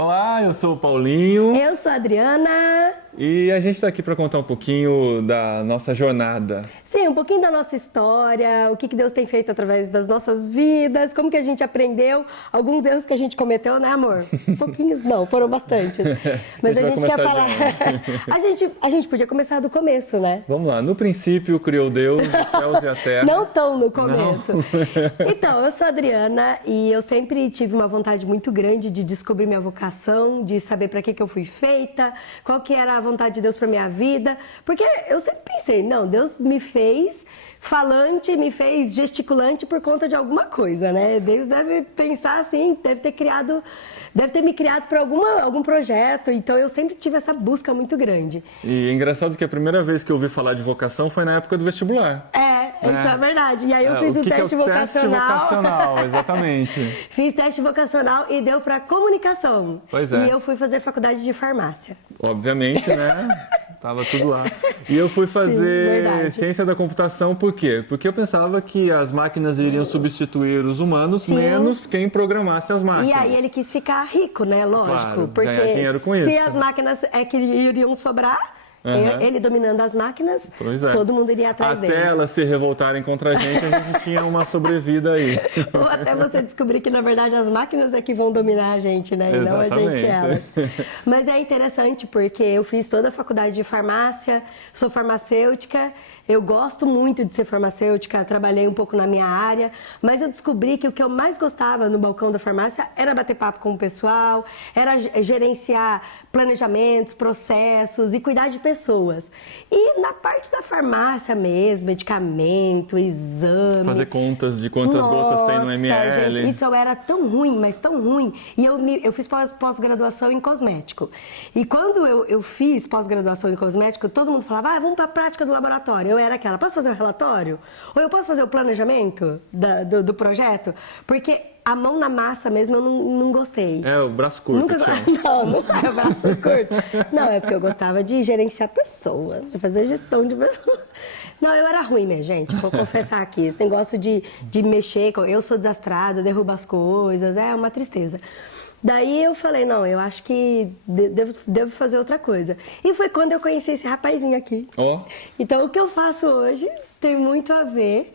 Olá, eu sou o Paulinho. Eu sou a Adriana. E a gente está aqui para contar um pouquinho da nossa jornada. Sim, um pouquinho da nossa história, o que Deus tem feito através das nossas vidas, como que a gente aprendeu, alguns erros que a gente cometeu, né, amor? Pouquinhos não, foram bastantes. Mas a gente quer falar... a gente podia começar do começo, né? Vamos lá, no princípio criou Deus, os céus e a terra. Não tão no começo. Então, eu sou a Adriana e eu sempre tive uma vontade muito grande de descobrir minha vocação, de saber para que eu fui feita, qual que era a vontade de Deus para minha vida, porque eu sempre pensei, não, Deus me fez falante, me fez gesticulante por conta de alguma coisa, né? Deus deve pensar assim, deve ter me criado para algum projeto, então eu sempre tive essa busca muito grande. E é engraçado que a primeira vez que eu ouvi falar de vocação foi na época do vestibular. Isso é verdade. E aí eu fiz o teste vocacional. Teste vocacional, exatamente. Fiz teste vocacional e deu para comunicação. Pois é. E eu fui fazer faculdade de farmácia. Obviamente, né? Tava tudo lá. E eu fui fazer ciência da computação, por quê? Porque eu pensava que as máquinas iriam substituir os humanos, menos quem programasse as máquinas. E aí ele quis ficar rico, né? Lógico. Claro, porque ganhar dinheiro com se isso. As máquinas que iriam sobrar, ele dominando as máquinas, todo mundo iria atrás dele. Até elas se revoltarem contra a gente tinha uma sobrevida aí. Ou até você descobrir que, na verdade, as máquinas é que vão dominar a gente, né? E não a gente elas. Mas é interessante porque eu fiz toda a faculdade de farmácia, sou farmacêutica, eu gosto muito de ser farmacêutica, trabalhei um pouco na minha área, mas eu descobri que o que eu mais gostava no balcão da farmácia era bater papo com o pessoal, era gerenciar planejamentos, processos e cuidar de pessoas. E na parte da farmácia mesmo, medicamento, exame... Fazer contas de quantas gotas tem no ml. Gente, isso eu era tão ruim, mas tão ruim. E eu fiz pós-graduação em cosmético. E quando eu fiz pós-graduação em cosmético, todo mundo falava, vamos para a prática do laboratório. Eu era aquela, posso fazer um relatório? Ou eu posso fazer o planejamento do projeto? Porque a mão na massa mesmo eu não gostei. É, o braço curto. Não é o braço curto. Não, é porque eu gostava de gerenciar pessoas, de fazer gestão de pessoas. Não, eu era ruim, minha gente, vou confessar aqui. Esse negócio de mexer, eu sou desastrada, eu derrubo as coisas, é uma tristeza. Daí eu falei, não, eu acho que devo fazer outra coisa. E foi quando eu conheci esse rapazinho aqui. Então o que eu faço hoje tem muito a ver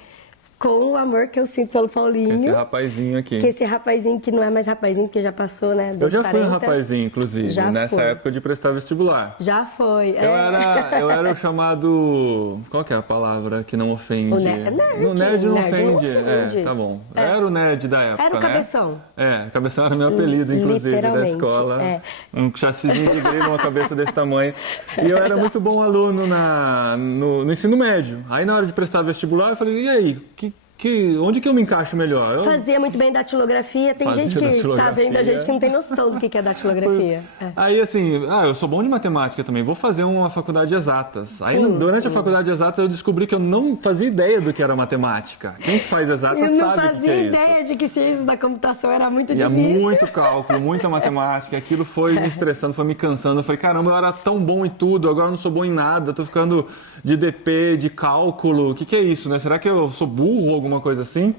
com o amor que eu sinto pelo Paulinho. Esse rapazinho aqui. Que esse rapazinho que não é mais rapazinho, porque já passou, né? Eu já fui um rapazinho, inclusive, nessa época de prestar vestibular. Já foi. Eu era o chamado... Qual que é a palavra que não ofende? O nerd. O nerd não ofende. Tá bom. Eu era o nerd da época, era o cabeção. Né? Cabeção era meu apelido, inclusive, da escola. Um chassizinho de grilo, uma cabeça desse tamanho. E eu era muito bom aluno no ensino médio. Aí na hora de prestar vestibular, eu falei, e aí, onde que eu me encaixo melhor? Fazia muito bem datilografia. Tem gente que tá vendo a gente que não tem noção do que é datilografia. Aí, assim, eu sou bom de matemática também, vou fazer uma faculdade de exatas. Aí, durante a faculdade de exatas, eu descobri que eu não fazia ideia do que era matemática. Quem faz exatas sabe o que é isso. Eu não fazia ideia de que ciências da computação era muito difícil. Muito cálculo, muita matemática. Aquilo foi me estressando, foi me cansando. Eu falei, caramba, eu era tão bom em tudo, agora eu não sou bom em nada. Tô ficando de DP, de cálculo. O que é isso, né? Será que eu sou burro ou alguma coisa assim?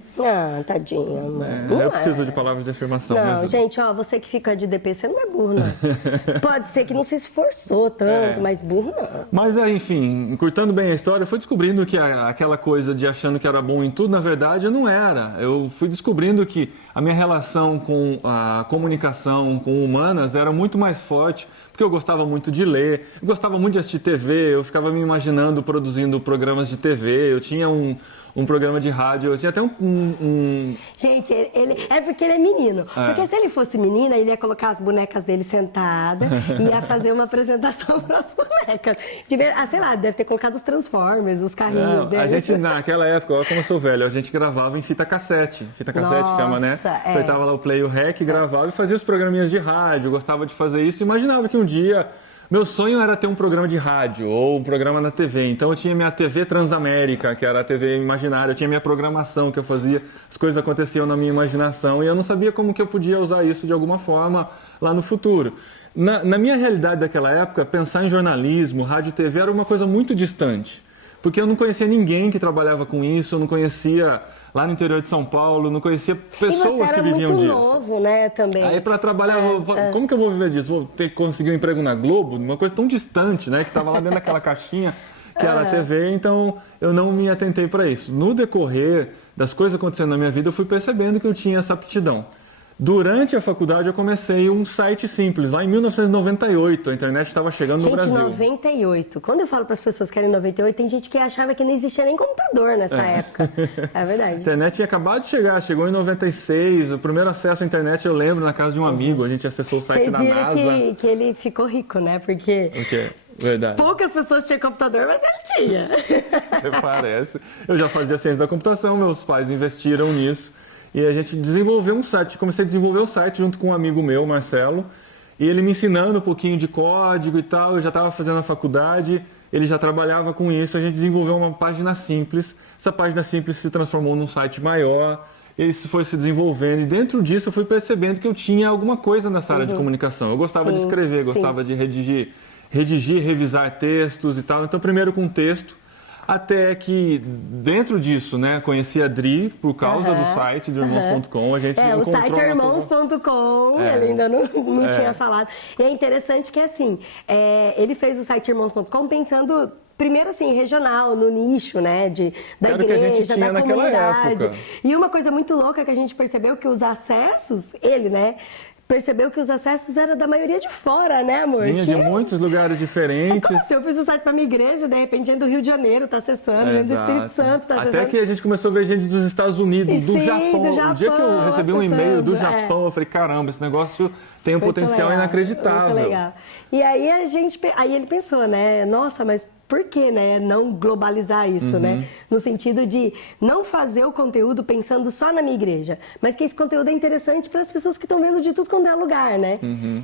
Tadinho, amor. Eu preciso de palavras de afirmação. Não, gente, você que fica de DP, você não é burro, não. Pode ser que não se esforçou tanto, mas burro não. Mas, enfim, encurtando bem a história, eu fui descobrindo que aquela coisa de achando que era bom em tudo, na verdade, eu não era. Eu fui descobrindo que a minha relação com a comunicação, com humanas, era muito mais forte, porque eu gostava muito de ler, eu gostava muito de assistir TV, eu ficava me imaginando produzindo programas de TV, eu tinha um programa de rádio, eu tinha até Gente, é porque ele é menino. Porque se ele fosse menina, ele ia colocar as bonecas dele sentadas e ia fazer uma apresentação para as bonecas. Sei lá, deve ter colocado os Transformers, os carrinhos dele. A gente, naquela época, olha como eu sou velho, a gente gravava em fita cassete. Fita cassete, chama, né? Apertava lá o play e o rec, gravava e fazia os programinhas de rádio, eu gostava de fazer isso. Imaginava que um dia... Meu sonho era ter um programa de rádio ou um programa na TV. Então eu tinha minha TV Transamérica, que era a TV imaginária, eu tinha minha programação que eu fazia, as coisas aconteciam na minha imaginação e eu não sabia como que eu podia usar isso de alguma forma lá no futuro. Na minha realidade daquela época, pensar em jornalismo, rádio e TV era uma coisa muito distante. Porque eu não conhecia ninguém que trabalhava com isso, eu não conhecia lá no interior de São Paulo, não conhecia pessoas que viviam disso. E você era muito novo, né, também. Aí para trabalhar, como que eu vou viver disso? Vou ter que conseguir um emprego na Globo, uma coisa tão distante, né, que estava lá dentro daquela caixinha que era a TV, então eu não me atentei para isso. No decorrer das coisas acontecendo na minha vida, eu fui percebendo que eu tinha essa aptidão. Durante a faculdade, eu comecei um site simples, lá em 1998, a internet estava chegando no Brasil. Gente, 98. Quando eu falo para as pessoas que era em 98, tem gente que achava que não existia nem computador nessa época. É verdade. A internet tinha acabado de chegar, chegou em 96, o primeiro acesso à internet eu lembro na casa de um amigo, a gente acessou o site da NASA. Vocês viram que ele ficou rico, né? Porque o quê? Verdade. Poucas pessoas tinham computador, mas ele tinha. Parece. Eu já fazia ciência da computação, meus pais investiram nisso. E a gente desenvolveu um site, comecei a desenvolver o site junto com um amigo meu, Marcelo, e ele me ensinando um pouquinho de código e tal, eu já estava fazendo a faculdade, ele já trabalhava com isso, a gente desenvolveu uma página simples, essa página simples se transformou num site maior, ele foi se desenvolvendo e dentro disso eu fui percebendo que eu tinha alguma coisa nessa área de comunicação. Eu gostava de escrever, gostava de redigir, revisar textos e tal, então primeiro com texto, até que dentro disso, né, conheci a Dri por causa do site de irmãos.com, a gente encontrou... o site é irmãos.com, ele ainda não tinha falado. E é interessante que, assim, ele fez o site irmãos.com pensando... Primeiro, assim, regional, no nicho, né, da igreja, da comunidade. E uma coisa muito louca que a gente percebeu que os acessos, percebeu que os acessos eram da maioria de fora, né, amor? Vinha de muitos lugares diferentes. Como assim? Eu fiz o site pra minha igreja, de repente gente do Rio de Janeiro tá acessando, gente do Espírito Santo tá acessando. Até que a gente começou a ver gente dos Estados Unidos, do Japão. O dia que eu recebi um e-mail do Japão, eu falei, caramba, esse negócio tem um potencial inacreditável. Muito legal. E aí aí ele pensou, né, nossa, mas por que, né, não globalizar isso, né? No sentido de não fazer o conteúdo pensando só na minha igreja, mas que esse conteúdo é interessante para as pessoas que estão vendo de tudo quanto é lugar, né?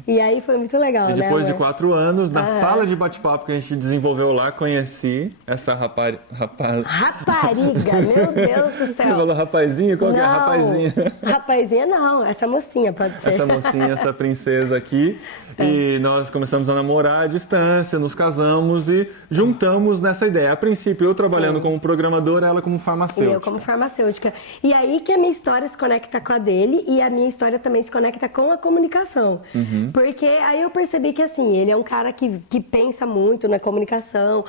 E aí foi muito legal, né? E depois de 4 anos, na sala de bate-papo que a gente desenvolveu lá, conheci essa rapariga, meu Deus do céu. Você falou rapazinho? Qual que é a rapazinha? Rapazinha não, essa mocinha pode ser. Essa mocinha, essa princesa aqui. E nós começamos a namorar à distância, nos casamos e juntamos nessa ideia. A princípio, eu trabalhando como programadora, ela como farmacêutica. E eu como farmacêutica. E aí que a minha história se conecta com a dele e a minha história também se conecta com a comunicação. Porque aí eu percebi que, assim, ele é um cara que pensa muito na comunicação,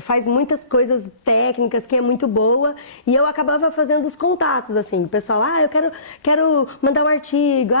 faz muitas coisas técnicas que é muito boa e eu acabava fazendo os contatos, assim. O pessoal, eu quero mandar um artigo,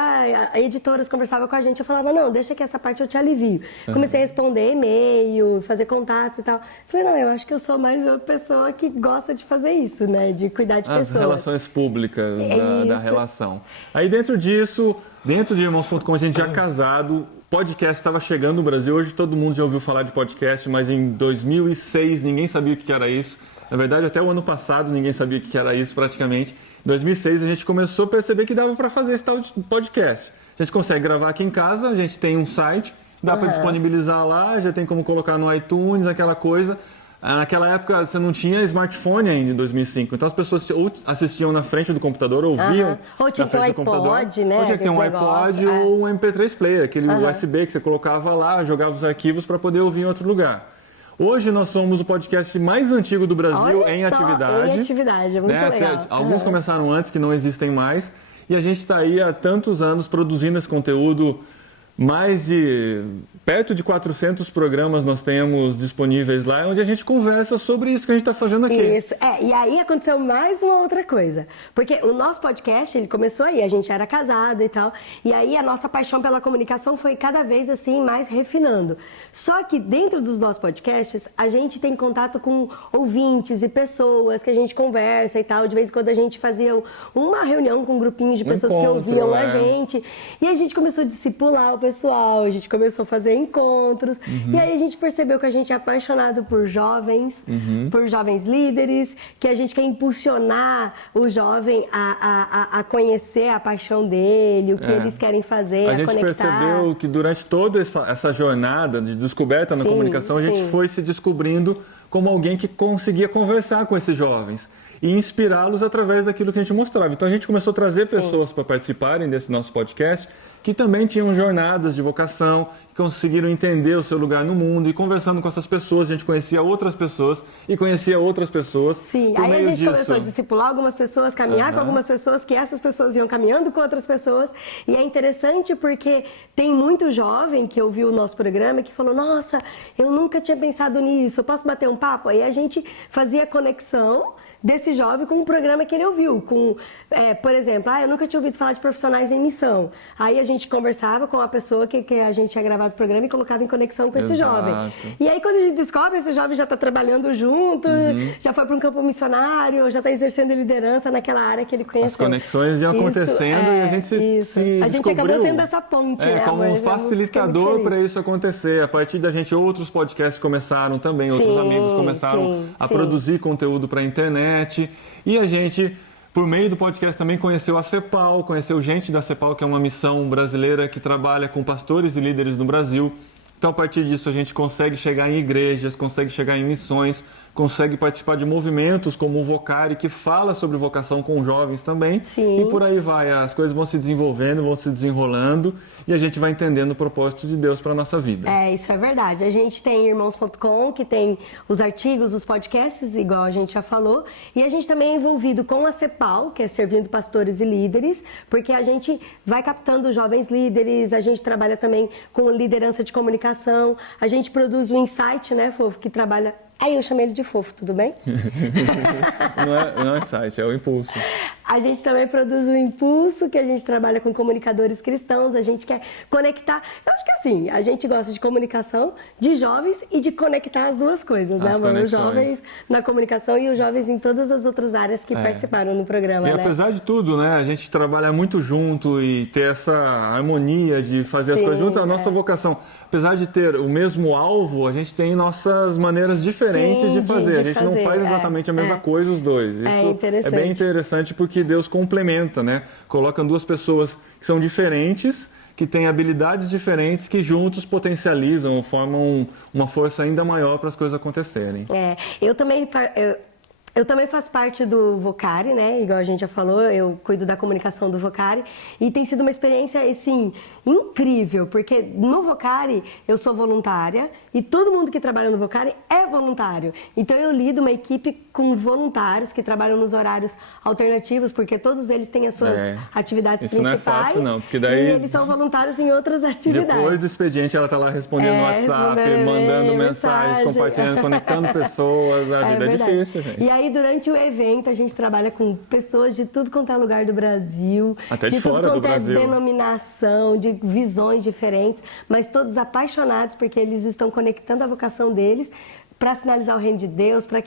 editoras conversavam com a gente, eu falava, não, deixa que essa parte eu te alivio. Comecei a responder e-mail, fazer contatos e tal. Falei, não, eu acho que eu sou mais uma pessoa que gosta de fazer isso, né? De cuidar de pessoas. As relações públicas da relação. Aí dentro disso, dentro de irmãos.com, a gente já casado, podcast estava chegando no Brasil. Hoje todo mundo já ouviu falar de podcast, mas em 2006 ninguém sabia o que era isso. Na verdade, até o ano passado ninguém sabia o que era isso praticamente. Em 2006 a gente começou a perceber que dava para fazer esse tal de podcast. A gente consegue gravar aqui em casa, a gente tem um site, dá para disponibilizar lá, já tem como colocar no iTunes, aquela coisa. Naquela época você não tinha smartphone ainda, em 2005, então as pessoas ou assistiam na frente do computador, ouviam ou tinha na frente um do computador. iPod, né? Ou tinha que ter um iPod ou um MP3 player, aquele USB que você colocava lá, jogava os arquivos para poder ouvir em outro lugar. Hoje nós somos o podcast mais antigo do Brasil em atividade. Em atividade, é muito legal. Alguns começaram antes, que não existem mais. E a gente está aí há tantos anos produzindo esse conteúdo. Perto de 400 programas nós temos disponíveis lá, onde a gente conversa sobre isso que a gente está fazendo aqui. Isso, e aí aconteceu mais uma outra coisa, porque o nosso podcast, ele começou aí, a gente era casado e tal, e aí a nossa paixão pela comunicação foi cada vez assim mais refinando. Só que dentro dos nossos podcasts, a gente tem contato com ouvintes e pessoas que a gente conversa e tal, de vez em quando a gente fazia uma reunião com um grupinho de pessoas que ouviam a gente, e a gente começou a discipular o pessoal, a gente começou a fazer encontros, e aí a gente percebeu que a gente é apaixonado por jovens, por jovens líderes, que a gente quer impulsionar o jovem a conhecer a paixão dele, o que eles querem fazer, a gente conectar. Percebeu que durante toda essa jornada de descoberta na comunicação, a gente foi se descobrindo como alguém que conseguia conversar com esses jovens. e inspirá-los através daquilo que a gente mostrava. Então a gente começou a trazer pessoas para participarem desse nosso podcast que também tinham jornadas de vocação, que conseguiram entender o seu lugar no mundo, e conversando com essas pessoas, a gente conhecia outras pessoas e conhecia outras pessoas. Sim, aí a gente começou a discipular algumas pessoas, caminhar com algumas pessoas, que essas pessoas iam caminhando com outras pessoas, e é interessante porque tem muito jovem que ouviu o nosso programa que falou, nossa, eu nunca tinha pensado nisso, eu posso bater um papo? Aí a gente fazia conexão desse jovem com um programa que ele ouviu, por exemplo, eu nunca tinha ouvido falar de profissionais em missão. Aí a gente conversava com a pessoa que a gente tinha gravado o programa e colocava em conexão com esse jovem. E aí quando a gente descobre, esse jovem já está trabalhando junto, já foi para um campo missionário, já está exercendo liderança naquela área que ele conheceu. As conexões iam acontecendo e a gente se a gente acabou sendo essa ponte, né? Como um facilitador para isso acontecer. A partir da gente, outros podcasts começaram também, outros amigos começaram a produzir conteúdo para a internet. E a gente, por meio do podcast, também conheceu a CEPAL, conheceu gente da CEPAL, que é uma missão brasileira que trabalha com pastores e líderes no Brasil. Então, a partir disso, a gente consegue chegar em igrejas, consegue chegar em missões, consegue participar de movimentos como o Vocari, que fala sobre vocação com jovens também. Sim. E por aí vai, as coisas vão se desenvolvendo, vão se desenrolando e a gente vai entendendo o propósito de Deus para a nossa vida. Isso é verdade. A gente tem irmãos.com, que tem os artigos, os podcasts, igual a gente já falou, e a gente também é envolvido com a CEPAL, que é Servindo Pastores e Líderes, porque a gente vai captando jovens líderes, a gente trabalha também com liderança de comunicação, a gente produz o Insight, né, Fofo, que trabalha... Aí eu chamei ele de Fofo, tudo bem? não é site, é o Impulso. A gente também produz o Impulso, que a gente trabalha com comunicadores cristãos, a gente quer conectar... Eu acho que assim, a gente gosta de comunicação de jovens e de conectar as duas coisas, né, mano? Os jovens na comunicação e os jovens em todas as outras áreas que participaram no programa, E apesar de tudo, né, a gente trabalha muito junto e ter essa harmonia de fazer as coisas junto, é a nossa vocação. Apesar de ter o mesmo alvo, a gente tem nossas maneiras diferentes de fazer. A gente não faz exatamente a mesma coisa os dois. Isso é bem interessante porque Deus complementa, né? Coloca duas pessoas que são diferentes, que têm habilidades diferentes, que juntos potencializam, formam uma força ainda maior para as coisas acontecerem. Eu também faço parte do Vocari, né? Igual a gente já falou, eu cuido da comunicação do Vocari. E tem sido uma experiência, assim, incrível, porque no Vocari eu sou voluntária e todo mundo que trabalha no Vocari é voluntário. Então eu lido uma equipe com voluntários que trabalham nos horários alternativos, porque todos eles têm as suas atividades isso principais. Não é fácil, não, porque daí... E eles são voluntários em outras atividades. Depois do expediente ela está lá respondendo no WhatsApp, mandando mensagens, compartilhando, conectando pessoas. A vida é difícil, gente. E aí, durante o evento, a gente trabalha com pessoas de tudo quanto é lugar do Brasil. Até de fora do Brasil. De tudo quanto é denominação, de visões diferentes, mas todos apaixonados porque eles estão conectando a vocação deles para sinalizar o reino de Deus, para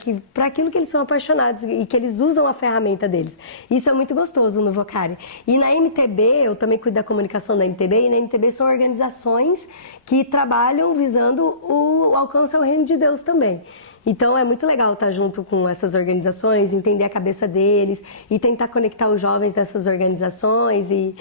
aquilo que eles são apaixonados e que eles usam a ferramenta deles. Isso é muito gostoso no Vocari. E na MTB, eu também cuido da comunicação da MTB, e na MTB são organizações que trabalham visando o alcance ao reino de Deus também. Então é muito legal estar junto com essas organizações, entender a cabeça deles e tentar conectar os jovens dessas organizações e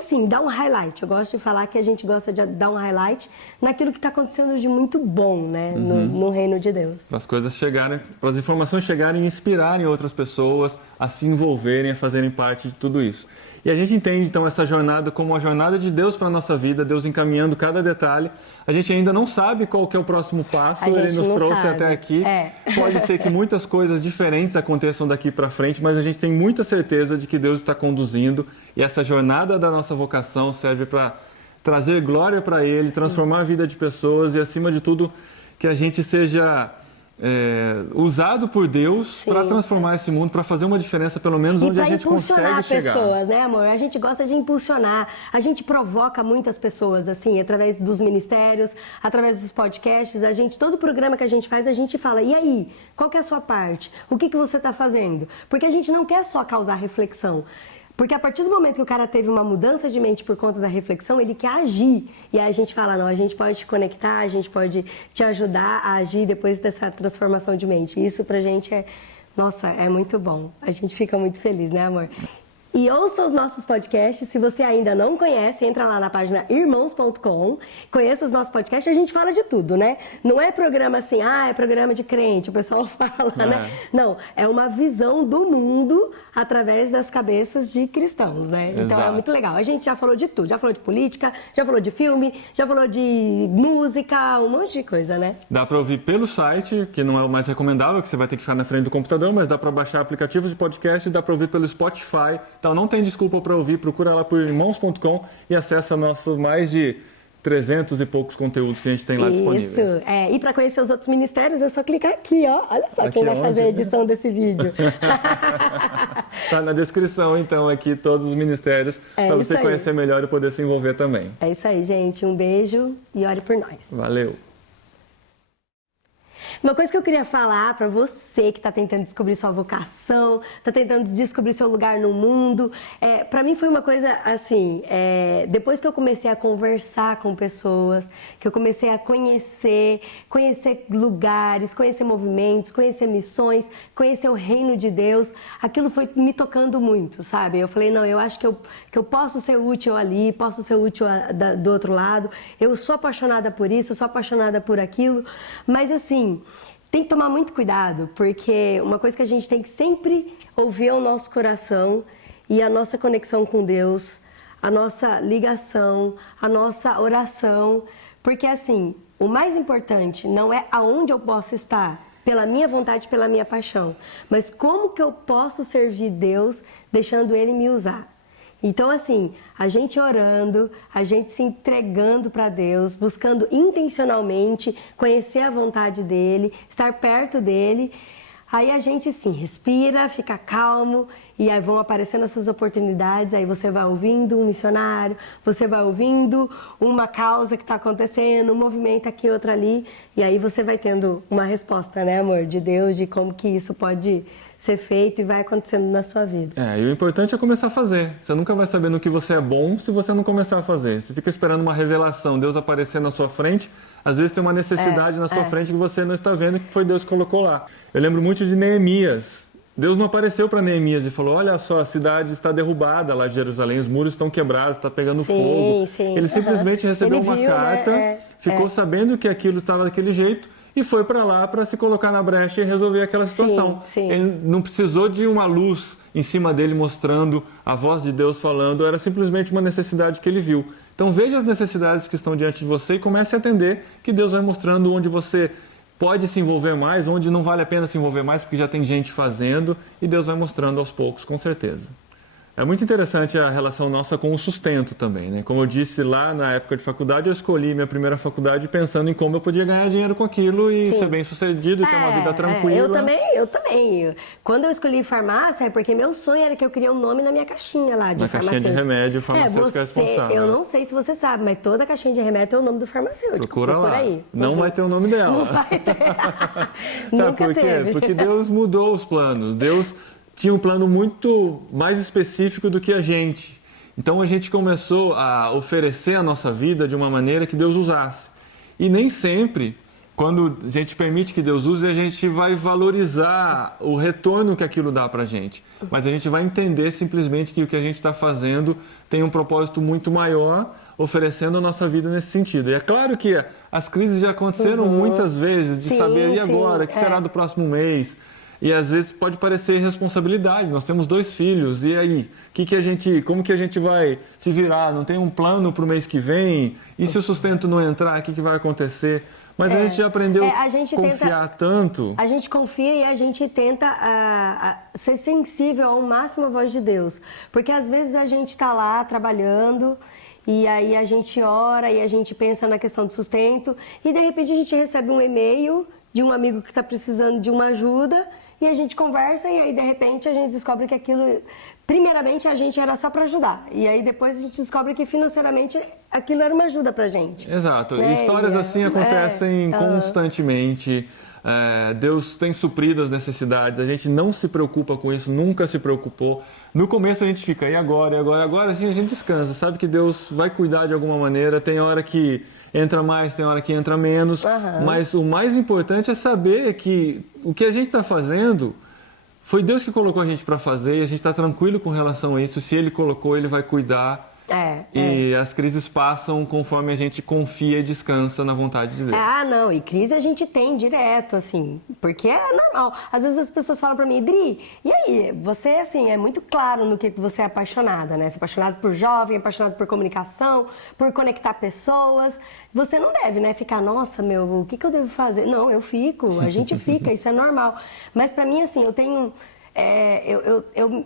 assim, dar um highlight. Eu gosto de falar que a gente gosta de dar um highlight naquilo que está acontecendo de muito bom, né, no reino de Deus. Para as coisas chegarem, para as informações chegarem e inspirarem outras pessoas a se envolverem, a fazerem parte de tudo isso. E a gente entende, então, essa jornada como uma jornada de Deus para a nossa vida, Deus encaminhando cada detalhe. A gente ainda não sabe qual que é o próximo passo, Ele nos trouxe até aqui. Pode ser que muitas coisas diferentes aconteçam daqui para frente, mas a gente tem muita certeza de que Deus está conduzindo e essa jornada da nossa vocação serve para trazer glória para Ele, transformar a vida de pessoas e, acima de tudo, que a gente seja... usado por Deus para transformar esse mundo, para fazer uma diferença pelo menos onde a gente consegue chegar. E para impulsionar pessoas, né, amor? A gente gosta de impulsionar, a gente provoca muitas pessoas, assim, através dos ministérios, através dos podcasts, todo programa que a gente faz, a gente fala, e aí, qual que é a sua parte? O que você está fazendo? Porque a gente não quer só causar reflexão. Porque a partir do momento que o cara teve uma mudança de mente por conta da reflexão, ele quer agir. E aí a gente fala, não, a gente pode te conectar, a gente pode te ajudar a agir depois dessa transformação de mente. Isso pra gente é muito bom. A gente fica muito feliz, né, amor? E ouça os nossos podcasts. Se você ainda não conhece, entra lá na página irmãos.com, conheça os nossos podcasts. A gente fala de tudo, né? Não é programa assim, é programa de crente, o pessoal fala, né? Não, é uma visão do mundo através das cabeças de cristãos, né? Então Exato. É muito legal. A gente já falou de tudo, já falou de política, já falou de filme, já falou de música, um monte de coisa, né? Dá para ouvir pelo site, que não é o mais recomendável, que você vai ter que ficar na frente do computador, mas dá para baixar aplicativos de podcast e dá para ouvir pelo Spotify. Então não tem desculpa para ouvir, procura lá por irmãos.com e acessa nossos mais de 300 e poucos conteúdos que a gente tem lá disponíveis. Isso, e para conhecer os outros ministérios é só clicar aqui, ó. Olha só aqui quem vai fazer a edição desse vídeo. Tá na descrição, então, aqui todos os ministérios, para você conhecer melhor e poder se envolver também. É isso aí, gente. Um beijo e ore por nós. Valeu! Uma coisa que eu queria falar para você que está tentando descobrir sua vocação, está tentando descobrir seu lugar no mundo, para mim foi uma coisa assim, depois que eu comecei a conversar com pessoas, que eu comecei a conhecer lugares, conhecer movimentos, conhecer missões, conhecer o reino de Deus, aquilo foi me tocando muito, sabe? Eu falei, não, eu acho que eu posso ser útil ali, posso ser útil do outro lado, eu sou apaixonada por isso, eu sou apaixonada por aquilo, mas assim, tem que tomar muito cuidado, porque uma coisa que a gente tem que sempre ouvir é o nosso coração e a nossa conexão com Deus, a nossa ligação, a nossa oração, porque assim, o mais importante não é aonde eu posso estar, pela minha vontade, pela minha paixão, mas como que eu posso servir Deus deixando Ele me usar. Então, assim, a gente orando, a gente se entregando para Deus, buscando intencionalmente conhecer a vontade dEle, estar perto dEle, aí a gente, sim, respira, fica calmo e aí vão aparecendo essas oportunidades, aí você vai ouvindo um missionário, você vai ouvindo uma causa que está acontecendo, um movimento aqui, outro ali, e aí você vai tendo uma resposta, né, amor, de Deus, de como que isso pode ser feito e vai acontecendo na sua vida. E o importante é começar a fazer. Você nunca vai saber no que você é bom se você não começar a fazer. Você fica esperando uma revelação, Deus aparecer na sua frente, às vezes tem uma necessidade na sua frente que você não está vendo, que foi Deus que colocou lá. Eu lembro muito de Neemias. Deus não apareceu para Neemias e falou, olha só, a cidade está derrubada lá de Jerusalém, os muros estão quebrados, está pegando fogo. Sim. Ele simplesmente recebeu uma carta, ficou sabendo que aquilo estava daquele jeito, e foi para lá para se colocar na brecha e resolver aquela situação. Sim. Ele não precisou de uma luz em cima dele mostrando a voz de Deus falando, era simplesmente uma necessidade que ele viu. Então veja as necessidades que estão diante de você e comece a atender, que Deus vai mostrando onde você pode se envolver mais, onde não vale a pena se envolver mais, porque já tem gente fazendo, e Deus vai mostrando aos poucos, com certeza. É muito interessante a relação nossa com o sustento também, né? Como eu disse lá na época de faculdade, eu escolhi minha primeira faculdade pensando em como eu podia ganhar dinheiro com aquilo e ser bem sucedido, ter uma vida tranquila. Eu também. Quando eu escolhi farmácia, é porque meu sonho era que eu queria um nome na minha caixinha lá de farmacêutico. Na caixinha de remédio, farmacêutico é responsável. Eu não sei se você sabe, mas toda caixinha de remédio tem o nome do farmacêutico. Procura lá. Aí. Não vai ter o nome dela. Não vai ter. Sabe por quê? Porque Deus mudou os planos. Deus tinha um plano muito mais específico do que a gente. Então a gente começou a oferecer a nossa vida de uma maneira que Deus usasse. E nem sempre, quando a gente permite que Deus use, a gente vai valorizar o retorno que aquilo dá pra gente. Mas a gente vai entender simplesmente que o que a gente está fazendo tem um propósito muito maior, oferecendo a nossa vida nesse sentido. E é claro que as crises já aconteceram muitas vezes, de saber, e agora, o que será do próximo mês? E às vezes pode parecer irresponsabilidade. Nós temos 2 filhos, e aí? Como que a gente vai se virar? Não tem um plano para o mês que vem? E se o sustento não entrar, o que vai acontecer? Mas a gente já aprendeu a confiar tanto. A gente confia e a gente tenta ser sensível ao máximo à voz de Deus. Porque às vezes a gente está lá trabalhando e aí a gente ora e a gente pensa na questão do sustento e de repente a gente recebe um e-mail de um amigo que está precisando de uma ajuda e a gente conversa e aí de repente a gente descobre que aquilo, primeiramente a gente era só para ajudar e aí depois a gente descobre que financeiramente aquilo era uma ajuda pra gente. Exato, histórias assim acontecem constantemente. Deus tem suprido as necessidades, a gente não se preocupa com isso, nunca se preocupou. No começo a gente fica, e agora? Agora assim a gente descansa, sabe que Deus vai cuidar de alguma maneira, tem hora que entra mais, tem hora que entra menos, mas o mais importante é saber que o que a gente está fazendo foi Deus que colocou a gente para fazer e a gente está tranquilo com relação a isso. Se Ele colocou, Ele vai cuidar. E as crises passam conforme a gente confia e descansa na vontade de Deus. Não, e crise a gente tem direto, assim, porque é normal. Às vezes as pessoas falam pra mim, Dri, e aí, você, assim, é muito claro no que você é apaixonada, né? Você é apaixonada por jovem, apaixonada por comunicação, por conectar pessoas. Você não deve, né, ficar, nossa, o que eu devo fazer? Não, eu fico, a gente fica, isso é normal. Mas pra mim, assim, eu tenho...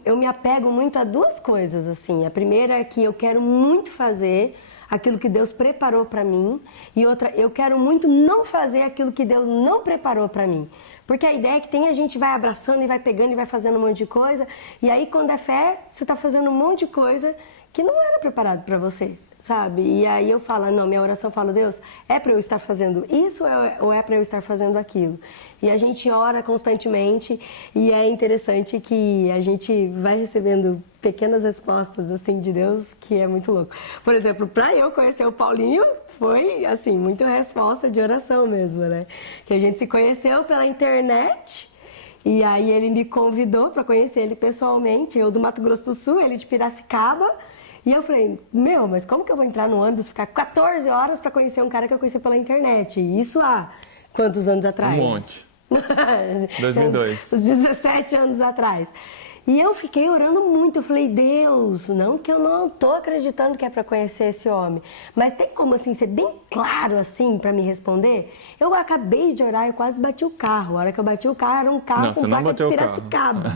eu me apego muito a duas coisas, assim. A primeira é que eu quero muito fazer aquilo que Deus preparou para mim, e outra, eu quero muito não fazer aquilo que Deus não preparou para mim. Porque a ideia é que a gente vai abraçando e vai pegando e vai fazendo um monte de coisa, e aí quando é fé, você está fazendo um monte de coisa que não era preparado para você, sabe? E aí eu falo, não, minha oração fala, Deus, é para eu estar fazendo isso ou é para eu estar fazendo aquilo? E a gente ora constantemente e é interessante que a gente vai recebendo pequenas respostas assim de Deus, que é muito louco. Por exemplo, para eu conhecer o Paulinho, foi assim, muito resposta de oração mesmo, né? Que a gente se conheceu pela internet. E aí ele me convidou para conhecer ele pessoalmente, eu do Mato Grosso do Sul, ele de Piracicaba. E eu falei, mas como que eu vou entrar no ônibus, ficar 14 horas para conhecer um cara que eu conheci pela internet? Isso há quantos anos atrás? Um monte. 2002. Uns 17 anos atrás. E eu fiquei orando muito, eu falei, Deus, não que eu não tô acreditando que é para conhecer esse homem, mas tem como assim ser bem claro assim para me responder? Eu acabei de orar, eu quase bati o carro. A hora que eu bati o carro, era um carro com placa de Piracicaba.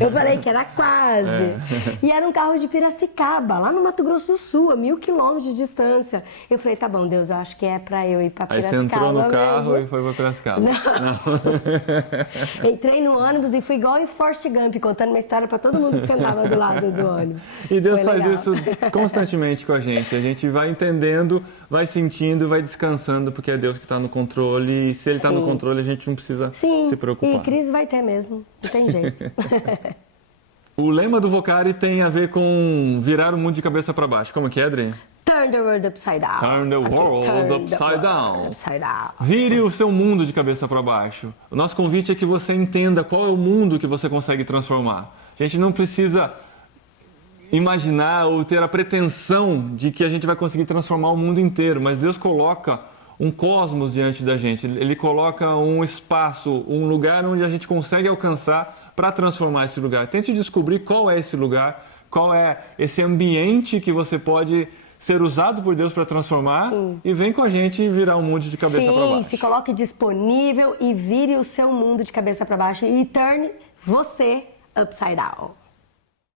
Eu falei que era quase. E era um carro de Piracicaba, lá no Mato Grosso do Sul, a 1000 quilômetros de distância. Eu falei, tá bom, Deus, eu acho que é para eu ir para Piracicaba. Aí você entrou no carro e foi para Piracicaba. Não. Entrei no ônibus e fui igual em Forrest Gump, contando uma história para todo mundo que sentava do lado do ônibus. E Deus faz isso constantemente com a gente. A gente vai entendendo, vai sentindo, vai descansando, porque é Deus que está no controle. E se Ele está no controle, a gente não precisa se preocupar. E crise vai ter mesmo, não tem jeito. O lema do Vocari tem a ver com virar o mundo de cabeça para baixo. Como que é, Adri? Turn the world upside down. Turn the world upside down. Vire o seu mundo de cabeça para baixo. O nosso convite é que você entenda qual é o mundo que você consegue transformar. A gente não precisa imaginar ou ter a pretensão de que a gente vai conseguir transformar o mundo inteiro, mas Deus coloca um cosmos diante da gente. Ele coloca um espaço, um lugar onde a gente consegue alcançar para transformar esse lugar. Tente descobrir qual é esse lugar, qual é esse ambiente que você pode ser usado por Deus para transformar. E vem com a gente virar um mundo de cabeça para baixo. Se coloque disponível e vire o seu mundo de cabeça para baixo e turn você upside down.